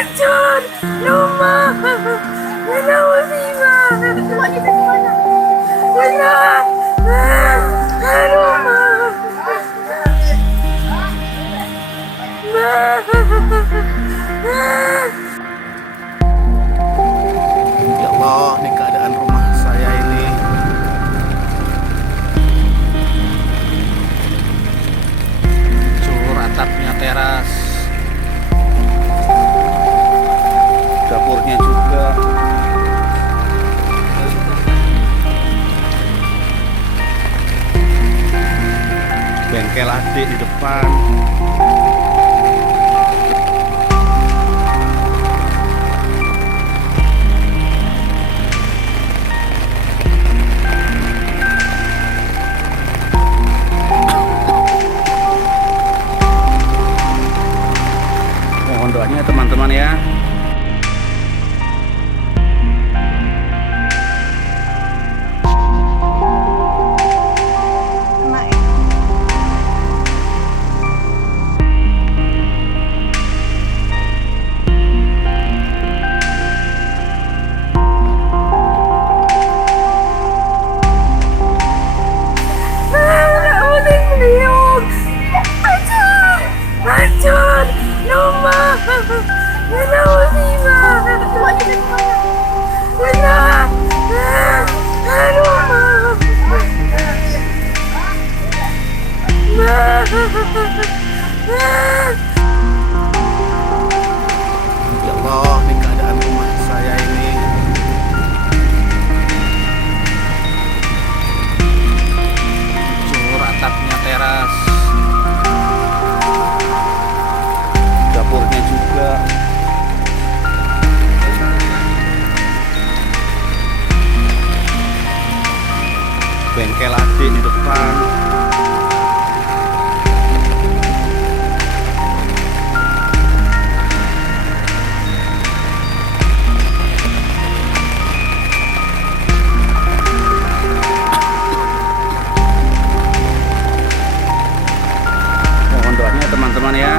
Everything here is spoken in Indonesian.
hancur rumah, kena musibah, Wanita di mana? kena rumah. Ya Allah, ini keadaan rumah saya ini. Hancur atapnya, teras, dapurnya juga. Bengkel adik di depan. Mohon doanya teman-teman ya. Emak. Rambutnya meliuk, hancur, hancur rumah, kena musibah, Wanita di mana? kena rumah. Ya Allah, ini keadaan rumah saya ini. Hancur atapnya, teras, dapurnya juga. Bengkel adik di depan. Mohon doanya teman-teman ya.